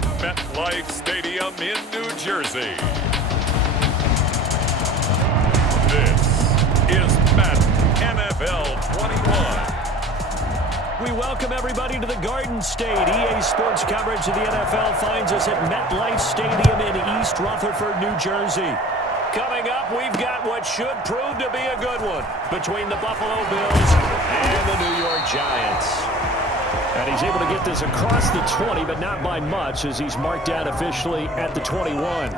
from MetLife Stadium in New Jersey. This is Madden NFL 21. We welcome everybody to the Garden State. EA Sports coverage of the NFL finds us at MetLife Stadium in East Rutherford, New Jersey. Coming up, we've got what should prove to be a good one between the Buffalo Bills and the New York Giants. And he's able to get this across the 20, but not by much, as he's marked down officially at the 21.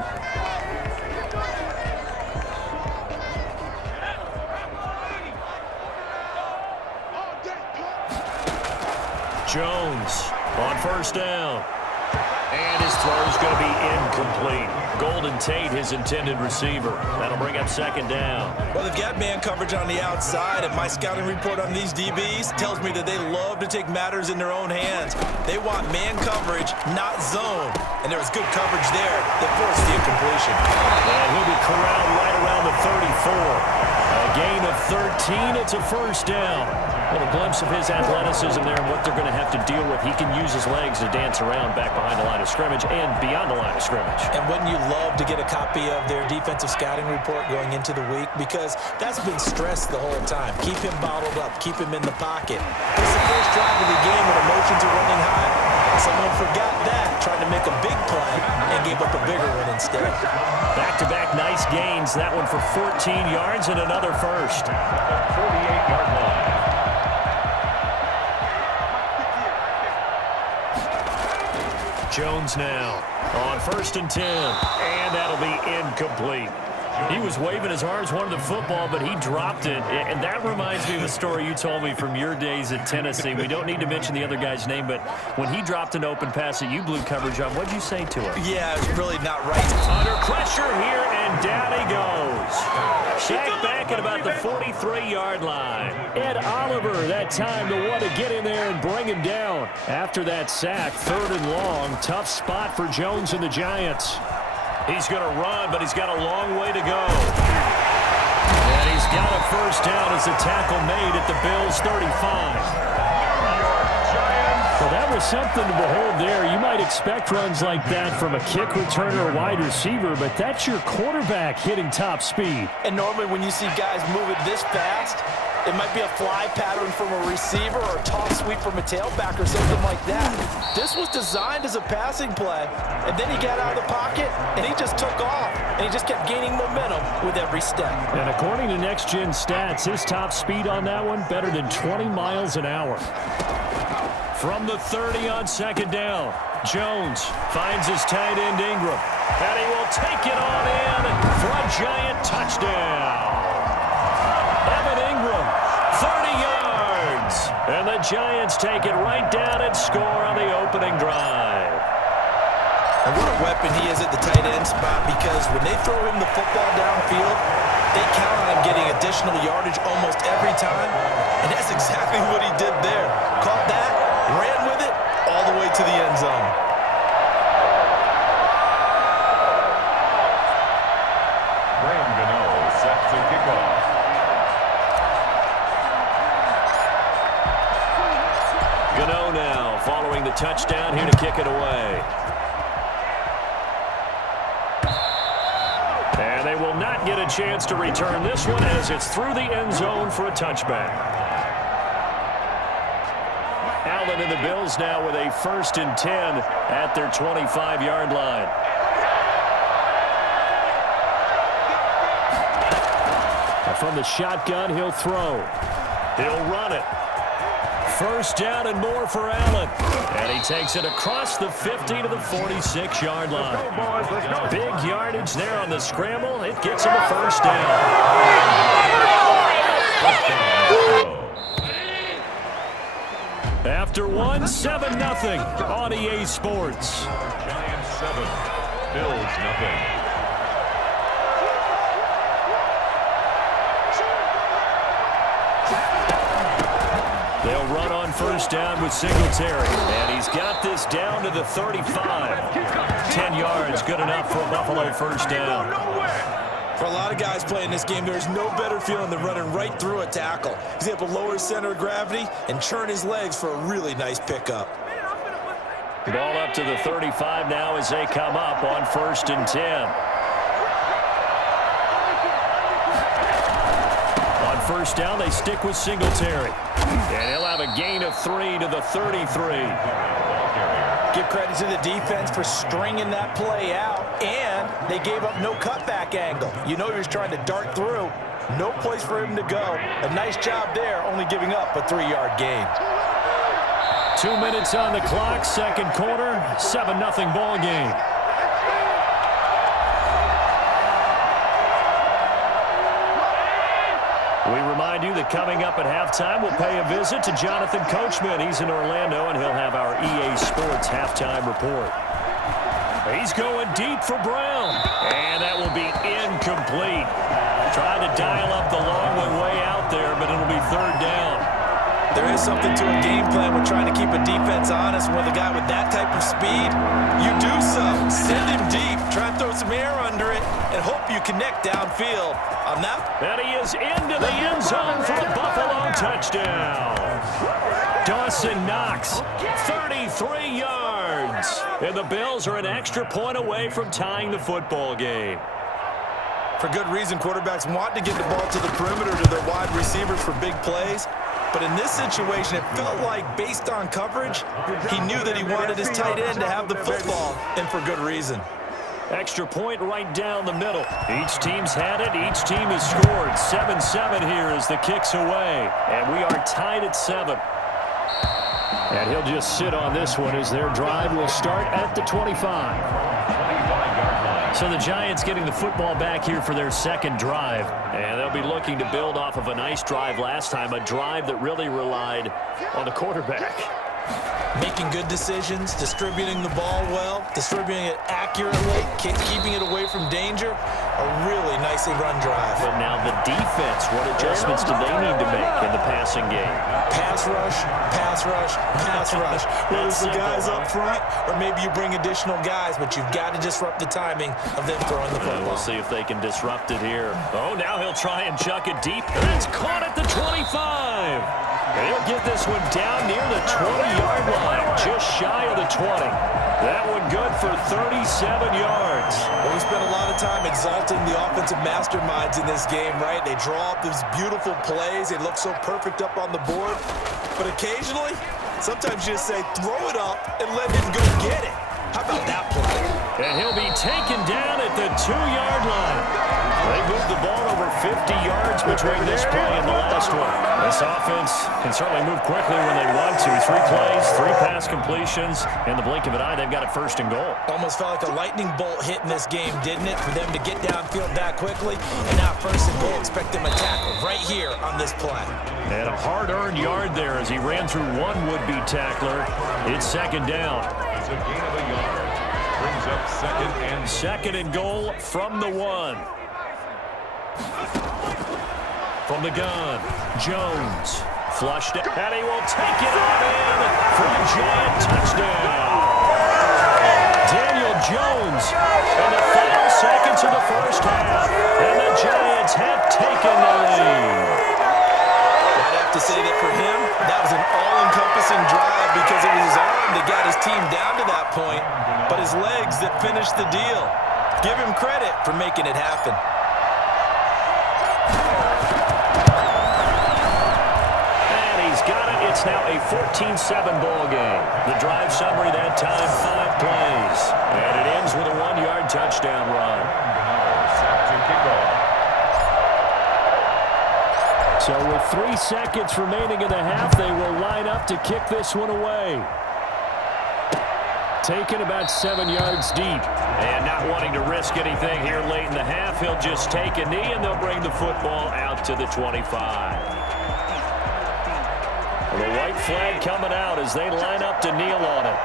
Jones on first down. And his throw is going to be incomplete. Golden Tate, his intended receiver. That'll bring up second down. Well, they've got man coverage on the outside, and my scouting report on these DBs tells me that they love to take matters in their own hands. They want man coverage, not zone. And there was good coverage there that forced the incompletion. And he'll be corralled right around the 34. A gain of 13. It's a first down. A little glimpse of his athleticism there and what they're going to have to deal with. He can use his legs to dance around back behind the line of scrimmage and beyond the line of scrimmage. And wouldn't you love to get a copy of their defensive scouting report going into the week? Because that's been stressed the whole time. Keep him bottled up. Keep him in the pocket. It's the first drive of the game when emotions are running high. Someone forgot that, tried to make a big play and gave up a bigger one instead. Back-to-back nice gains. That one for 14 yards and another first. 48-yard line. Jones now on first and 10, and that'll be incomplete. He was waving his arms, wanted the football, but he dropped it. And that reminds me of a story you told me from your days at Tennessee. We don't need to mention the other guy's name, but when he dropped an open pass that you blew coverage on, what'd you say to him? Yeah, it's really not right. Under pressure here, and down he goes. Sacked back at about the 43-yard line. Ed Oliver, that time, the one to get in there and bring him down. After that sack, third and long, tough spot for Jones and the Giants. He's going to run, but he's got a long way to go. And he's got a first down as a tackle made at the Bills' 35. Well, that was something to behold there. You might expect runs like that from a kick returner or wide receiver, but that's your quarterback hitting top speed. And normally when you see guys move it this fast, it might be a fly pattern from a receiver or a toss sweep from a tailback or something like that. This was designed as a passing play, and then he got out of the pocket, and he just took off, and he just kept gaining momentum with every step. And according to Next Gen Stats, his top speed on that one, better than 20 miles an hour. From the 30 on second down, Jones finds his tight end Ingram, and he will take it on in for a Giant touchdown. Evan Ingram, 30 yards. And the Giants take it right down and score on the opening drive. And what a weapon he is at the tight end spot, because when they throw him the football downfield, they count on him getting additional yardage almost every time. And that's exactly what he did there. Caught that, ran with it, all the way to the end zone. Graham Gano sets the kickoff. Gano now following the touchdown here to kick it away. And they will not get a chance to return this one as it's through the end zone for a touchback. Allen and the Bills now with a first and 10 at their 25-yard line. From the shotgun, he'll throw. He'll run it. First down and more for Allen. And he takes it across the 50 to the 46-yard line. Big yardage there on the scramble. It gets him a first down. After one, 7-0 on EA Sports. Giants 7, Bills 0. They'll run on first down with Singletary. And he's got this down to the 35. 10 yards, good enough for a Buffalo first down. For a lot of guys playing this game, there's no better feeling than running right through a tackle. He's able to lower his center of gravity and churn his legs for a really nice pickup. Ball up to the 35 now as they come up on 1st and 10. On 1st down, they stick with Singletary. And he'll have a gain of 3 to the 33. Give credit to the defense for stringing that play out, and they gave up no cutback angle. You know he was trying to dart through. No place for him to go. A nice job there, only giving up a 3-yard gain. 2 minutes on the clock, second quarter, 7-0 ball game. We remind you that coming up at halftime, we'll pay a visit to Jonathan Coachman. He's in Orlando, and he'll have our EA Sports halftime report. He's going deep for Brown, and that will be incomplete. Trying to dial up the long one way out there, but it'll be 3rd down. There is something to a game plan with trying to keep a defense honest. With a guy with that type of speed, you do so. Send him deep, try and throw some air under it, and hope you connect downfield. On that, and he is into the end zone for a Buffalo touchdown. Dawson Knox, 33 yards. And the Bills are an extra point away from tying the football game. For good reason, quarterbacks want to get the ball to the perimeter to their wide receivers for big plays. But in this situation, it felt like, based on coverage, he knew that he wanted his tight end to have the football, and for good reason. Extra point right down the middle. Each team's had it. Each team has scored. 7-7 here as the kick's away. And we are tied at 7. And he'll just sit on this one as their drive will start at the 25. So the Giants getting the football back here for their second drive. And they'll be looking to build off of a nice drive last time, a drive that really relied on the quarterback. Making good decisions, distributing the ball well, distributing it accurately, keeping it away from danger. A really nicely run drive. But now the defense, what adjustments do they need to make in the passing game? Pass rush, pass rush, pass rush. Whether it's the guys up front or maybe you bring additional guys, but you've got to disrupt the timing of them throwing the football. We'll see if they can disrupt it here. Oh, now he'll try and chuck it deep. And it's caught at the 25. And he'll get this one down near the 20-yard line, just shy of the 20. That one good for 37 yards. Well, we spent a lot of time exalting the offensive masterminds in this game, right? They draw up these beautiful plays. They look so perfect up on the board. But occasionally, sometimes you just say, throw it up and let him go get it. How about that play? And he'll be taken down at the 2-yard line. They moved the ball over 50 yards between this play and the last one. This offense can certainly move quickly when they want to. 3 plays, 3 pass completions. In the blink of an eye, they've got it 1st and goal. Almost felt like a lightning bolt hit in this game, didn't it? For them to get downfield that quickly. And now 1st and goal, expect them to tackle right here on this play. And a hard-earned yard there as he ran through one would-be tackler. It's 2nd down. It's a gain of a yard. Brings up 2nd and goal from the 1. From the gun, Jones flushed it, and he will take it on in for a Giant touchdown. Daniel Jones in the final seconds of the first half, and the Giants have taken the lead. I'd have to say that for him, that was an all-encompassing drive because it was his arm that got his team down to that point, but his legs that finished the deal. Give him credit for making it happen. It's now a 14-7 ball game. The drive summary that time, 5 plays. And it ends with a 1-yard touchdown run. So with 3 seconds remaining in the half, they will line up to kick this one away. Taken about 7 yards deep. And not wanting to risk anything here late in the half, he'll just take a knee and they'll bring the football out to the 25. The white flag coming out as they line up to kneel on it.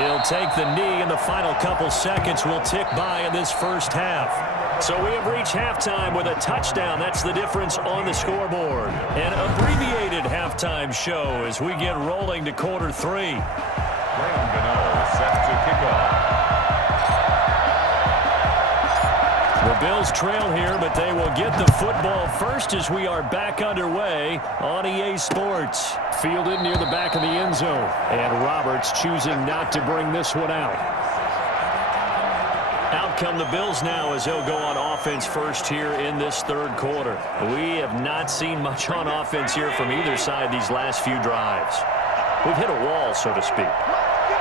He'll take the knee, and the final couple seconds will tick by in this first half. So we have reached halftime with a touchdown. That's the difference on the scoreboard. An abbreviated halftime show as we get rolling to quarter 3. Set to kick off. The Bills trail here, but they will get the football first as we are back underway on EA Sports. Fielded near the back of the end zone. And Roberts choosing not to bring this one out. Out come the Bills now as they'll go on offense first here in this third quarter. We have not seen much on offense here from either side these last few drives. We've hit a wall, so to speak.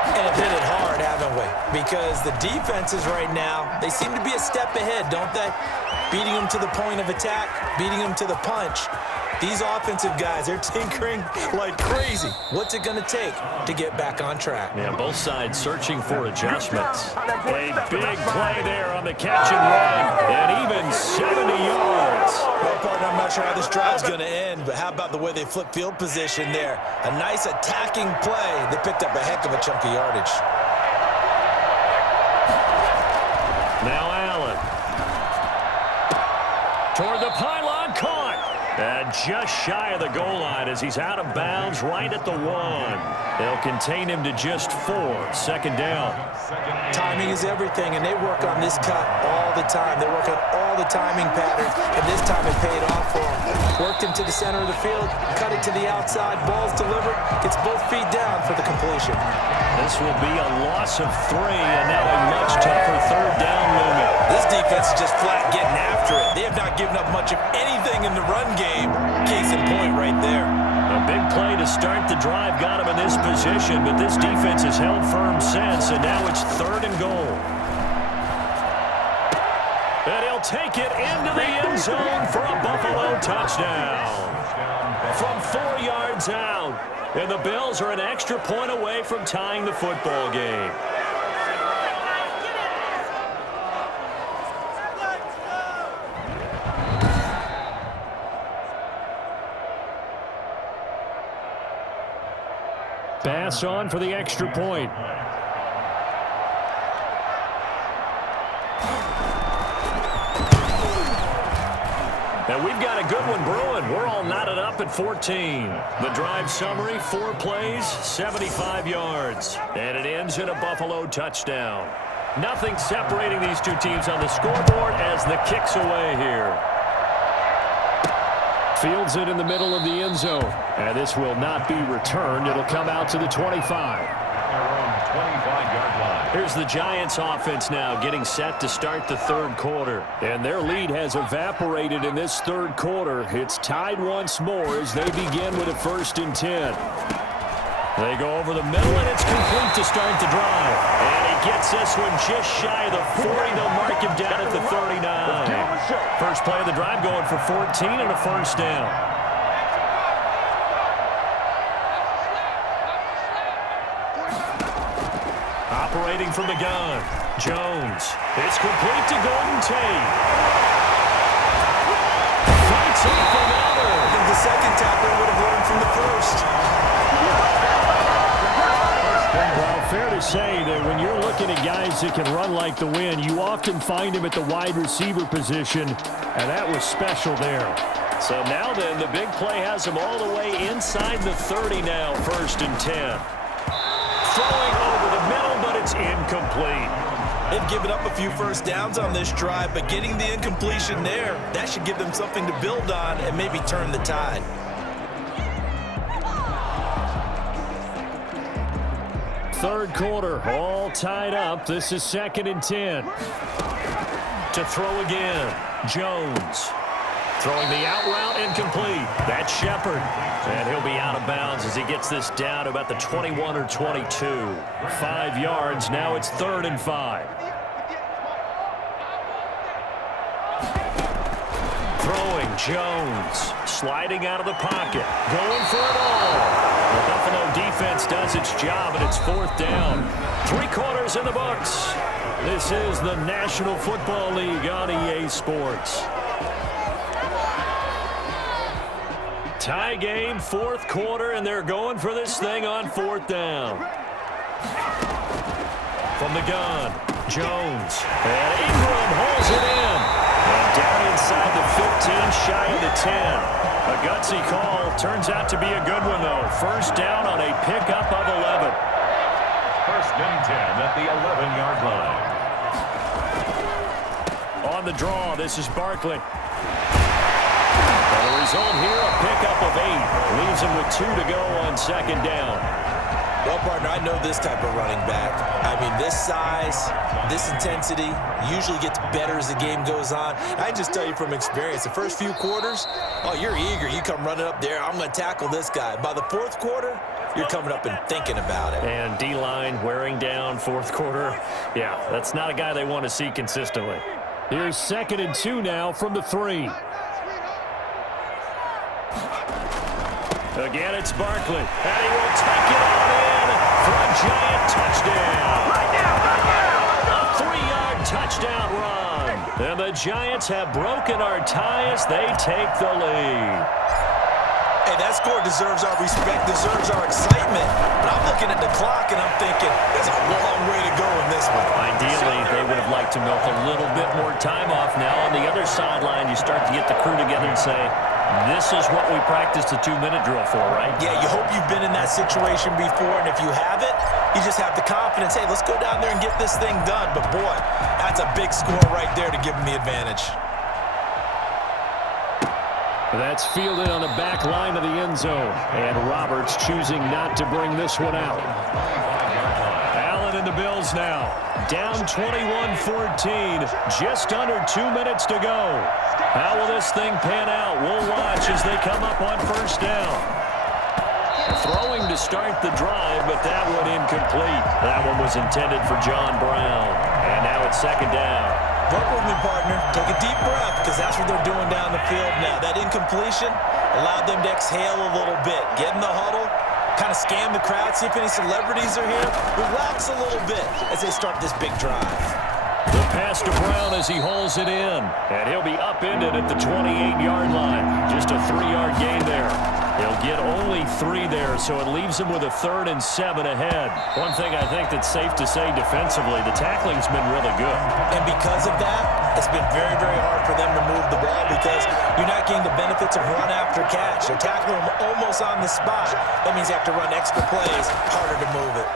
And have hit it hard, haven't we? Because the defenses right now, they seem to be a step ahead, don't they? Beating them to the point of attack, beating them to the punch. These offensive guys, they're tinkering like crazy. What's it going to take to get back on track? Yeah, both sides searching for adjustments. A big play there on the catch and run, and even 70 yards. Well, partner, I'm not sure how this drive's going to end, but how about the way they flip field position there? A nice attacking play. They picked up a heck of a chunk of yardage. Now Allen. Toward the pylon, caught. And just shy of the goal line as he's out of bounds right at the 1. They'll contain him to just 4. Second down. Timing is everything, and they work on this cut all the time. They work on all the timing patterns, and this time it paid off for him. Worked him to the center of the field, cut it to the outside, ball's delivered, gets both feet down for the completion. This will be a loss of 3, and now a much tougher third down movement. This defense is just flat getting after it. They have not given up much of anything in the run game. Case in point right there. A big play to start the drive got him in this position, but this defense has held firm since, and now it's 3rd and goal. And he'll take it into the end zone for a Buffalo touchdown. From 4 yards out, and the Bills are an extra point away from tying the football game. Pass on for the extra point. And we've got a good one brewing. We're all knotted up at 14. The drive summary, 4 plays, 75 yards. And it ends in a Buffalo touchdown. Nothing separating these two teams on the scoreboard as the kick's away here. Fields it in the middle of the end zone. And this will not be returned. It'll come out to the 25. Around 25-yard line. Here's the Giants offense now getting set to start the third quarter. And their lead has evaporated in this third quarter. It's tied once more as they begin with a 1st and 10. They go over the middle, and it's complete to start the drive. And he gets this one just shy of the 40. They'll mark him down at the 39. First play of the drive going for 14 and a 1st down. Operating from the gun, Jones. It's complete to Golden Tate. Fights off another. I think the second tackler would have learned from the first. Well, fair to say that when you're looking at guys that can run like the wind, you often find him at the wide receiver position, and that was special there. So now then, the big play has him all the way inside the 30 now, 1st and 10. Throwing over the middle, but it's incomplete. They've given up a few first downs on this drive, but getting the incompletion there, that should give them something to build on and maybe turn the tide. Third quarter, all tied up. This is 2nd and 10. To throw again, Jones. Throwing the out route, incomplete. That's Shepard. And he'll be out of bounds as he gets this down to about the 21 or 22. 5 yards, now it's 3rd and 5. Throwing, Jones. Sliding out of the pocket. Going for it all. The Buffalo defense does its job, and it's 4th down. 3 quarters in the books. This is the National Football League on EA Sports. Tie game, 4th quarter, and they're going for this thing on 4th down. From the gun, Jones. And Ingram holds it in. And down inside the 15, shy of the 10. A gutsy call. Turns out to be a good one, though. 1st down on a pickup of 11. 1st and 10 at the 11-yard line. On the draw, this is Barkley. And the result here, a pickup of 8. Leaves him with 2 to go on second down. Well, partner, I know this type of running back. I mean, this size, this intensity usually gets better as the game goes on. I just tell you from experience, the first few quarters, oh, you're eager. You come running up there, I'm going to tackle this guy. By the fourth quarter, you're coming up and thinking about it. And D-line wearing down fourth quarter. Yeah, that's not a guy they want to see consistently. Here's 2nd and 2 now from the 3. Again, it's Barkley. And he will take it on in for a giant touchdown. A 3-yard touchdown run. And the Giants have broken our tie as they take the lead. Hey, that score deserves our respect, deserves our excitement. But I'm looking at the clock and I'm thinking, there's a long way to go in this one. Ideally, they would have liked to milk a little bit more time off now. On the other sideline, you start to get the crew together and say, this is what we practiced the 2-minute drill for, right? Yeah, you hope you've been in that situation before, and if you haven't, you just have the confidence, hey, let's go down there and get this thing done. But, boy, that's a big score right there to give them the advantage. That's fielded on the back line of the end zone. And Roberts choosing not to bring this one out. Allen and the Bills now. Down 21-14. Just under 2 minutes to go. How will this thing pan out? We'll watch as they come up on first down. Throwing to start the drive, but that one incomplete. That one was intended for John Brown. And now it's 2nd down. Work with me, partner. Take a deep breath, because that's what they're doing down the field now. That incompletion allowed them to exhale a little bit. Get in the huddle, kind of scan the crowd, see if any celebrities are here. Relax a little bit as they start this big drive. The pass to Brown as he hauls it in. And he'll be upended at the 28-yard line. Just a 3-yard gain there. He'll get only 3 there, so it leaves him with a 3rd and 7 ahead. One thing I think that's safe to say defensively, the tackling's been really good. And because of that, it's been very, very hard for them to move the ball because you're not getting the benefits of run after catch. They're tackling them almost on the spot. That means you have to run extra plays, harder to move it.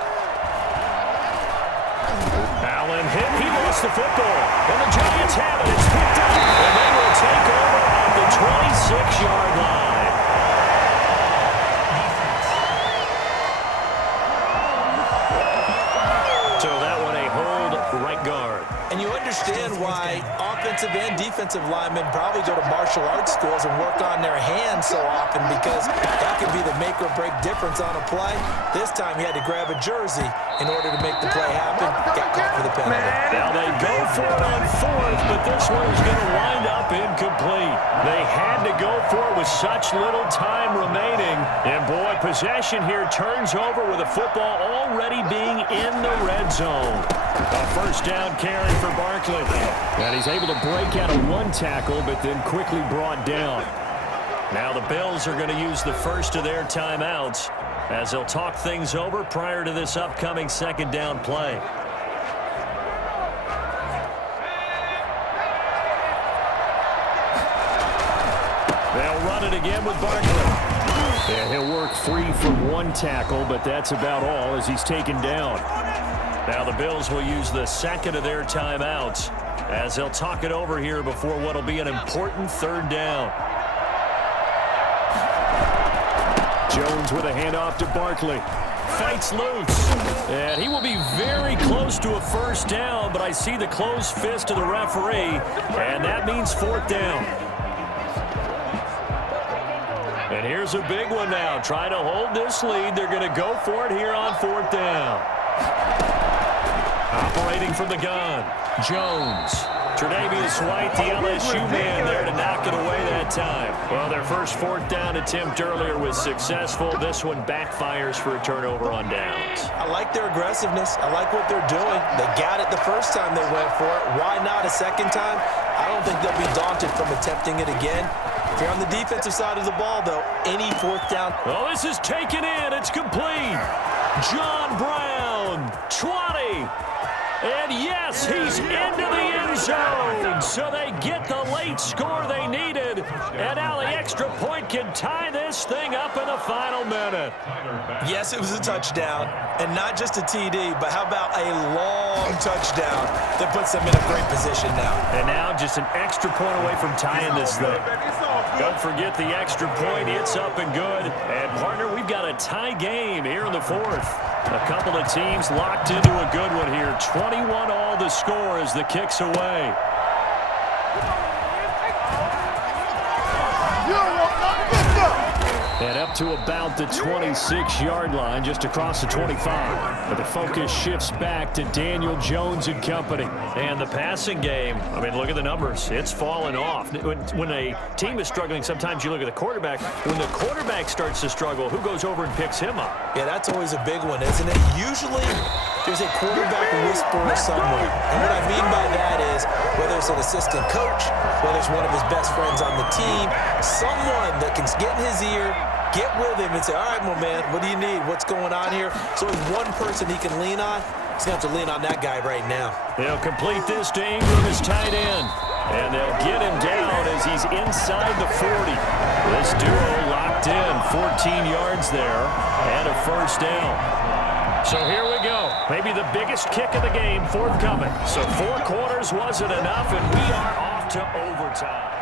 Allen hit. He lost the football. And the Giants have it. It's picked up. And they will take over at the 26-yard line. So that one a hold right guard. And you understand why offensive and defensive linemen probably go to martial arts schools and work on their hands so often because that can be the make or break difference on a play. This time he had to grab a jersey in order to make the play happen. Got caught for the penalty. Now they go for it on 4th, but this one is going to wind up incomplete. They had to go for it with such little time remaining. And boy, possession here turns over with the football already being in the red zone. A first down carry for Barkley. And he's able to break out of 1 tackle, but then quickly brought down. Now the Bills are going to use the first of their timeouts as they'll talk things over prior to this upcoming 2nd down play. They'll run it again with Barkley. And he'll work free from 1 tackle, but that's about all as he's taken down. Now the Bills will use the 2nd of their timeouts as they'll talk it over here before what will be an important 3rd down. Jones with a handoff to Barkley. Fights loose. And he will be very close to a first down, but I see the closed fist of the referee, and that means 4th down. And here's a big one now. Trying to hold this lead. They're going to go for it here on 4th down. Operating from the gun, Jones. Tre'Davious White, the LSU man there to knock it away that time. Well, their first 4th down attempt earlier was successful. This one backfires for a turnover on downs. I like their aggressiveness. I like what they're doing. They got it the first time they went for it. Why not a second time? I don't think they'll be daunted from attempting it again. If you're on the defensive side of the ball, though, any 4th down. Well, this is taken in. It's complete. John Brown, 20. And yes, he's into the end zone. So they get the late score they needed. And now the extra point can tie this thing up. up in the final minute. Yes, it was a touchdown, and not just a TD, but how about a long touchdown that puts them in a great position now. And now just an extra point away from tying this thing. Don't forget the extra point. It's up and good. And, partner, we've got a tie game here in the fourth. A couple of teams locked into a good one here. 21 all the score as the kick's away. And up to about the 26-yard line, just across the 25. But the focus shifts back to Daniel Jones and company. And the passing game, I mean, look at the numbers. It's fallen off. When a team is struggling, sometimes you look at the quarterback. When the quarterback starts to struggle, who goes over and picks him up? Yeah, that's always a big one, isn't it? Usually, there's a quarterback whisperer somewhere. And what I mean by that is, whether it's an assistant coach, whether it's one of his best friends on the team, someone that can get in his ear, get with him and say, all right, my man, what do you need? What's going on here? So there's one person he can lean on. He's going to have to lean on that guy right now. They'll complete this to Ingram as tight end. And they'll get him down as he's inside the 40. This duo locked in, 14 yards there, and a first down. So here we go. Maybe the biggest kick of the game forthcoming. So 4 quarters wasn't enough, and we are off to overtime.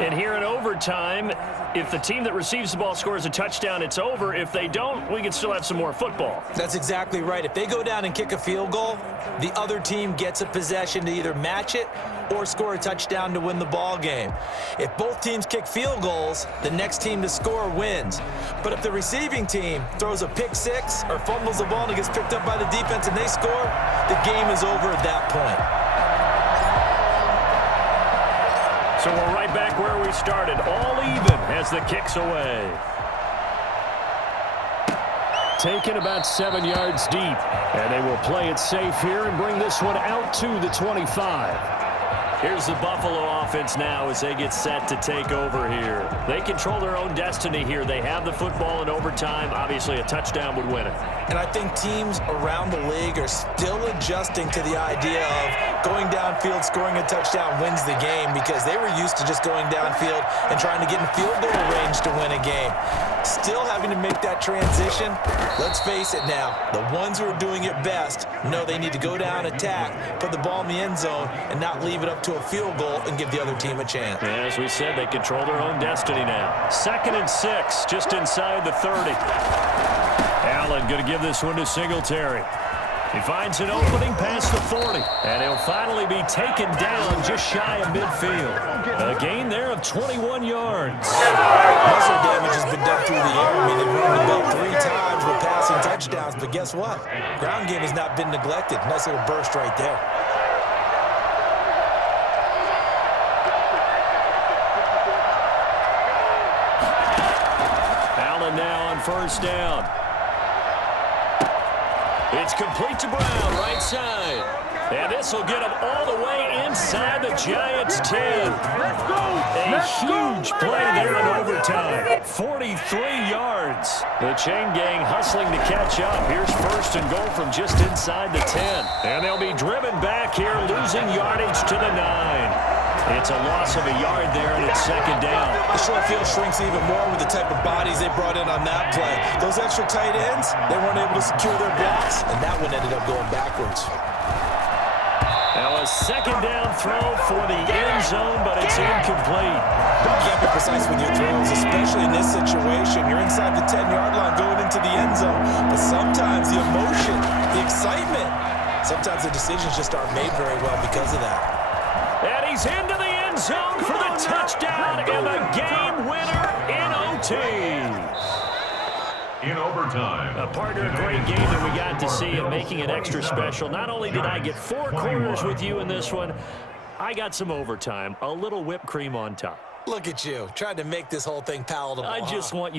And here in overtime, if the team that receives the ball scores a touchdown, it's over. If they don't, we can still have some more football. That's exactly right. If they go down and kick a field goal, the other team gets a possession to either match it or score a touchdown to win the ball game. If both teams kick field goals, the next team to score wins. But if the receiving team throws a pick six or fumbles the ball and it gets picked up by the defense and they score, the game is over at that point. So we're right back where we started, all even as the kick's away. Taken about 7 yards deep, and they will play it safe here and bring this one out to the 25. Here's the Buffalo offense now as they get set to take over here. They control their own destiny here. They have the football in overtime. Obviously, a touchdown would win it. And I think teams around the league are still adjusting to the idea of going downfield, scoring a touchdown wins the game, because they were used to just going downfield and trying to get in field goal range to win a game. Still having to make that transition. Let's face it now, the ones who are doing it best know they need to go down, attack, put the ball in the end zone, and not leave it up to a field goal and give the other team a chance. And as we said, they control their own destiny now. 2nd and 6, just inside the 30. Allen going to give this one to Singletary. He finds an opening past the 40, and he'll finally be taken down just shy of midfield. A gain there of 21 yards. Muscle damage has been done through the air. I mean, they've run the ball 3 times with passing touchdowns, but guess what? Ground game has not been neglected. Nice little burst right there. Allen now on first down. It's complete to Brown, right side. And this will get him all the way inside the Giants' 10. A huge play there in overtime. 43 yards. The chain gang hustling to catch up. Here's first and goal from just inside the 10. And they'll be driven back here, losing yardage to the 9. It's a loss of a yard there, and it's 2nd down. The short field shrinks even more with the type of bodies they brought in on that play. Those extra tight ends, they weren't able to secure their blocks, and that one ended up going backwards. Now a 2nd down throw for the end zone, but it's incomplete. You can't be precise with your throws, especially in this situation. You're inside the 10-yard line going into the end zone, but sometimes the emotion, the excitement, sometimes the decisions just aren't made very well because of that. And he's into the end zone for the touchdown and the game winner in OT. In overtime. A partner, a great game that we got to see and making it extra special. Not only did I get 4 quarters with you in this one, I got some overtime, a little whipped cream on top. Look at you, trying to make this whole thing palatable. I just want you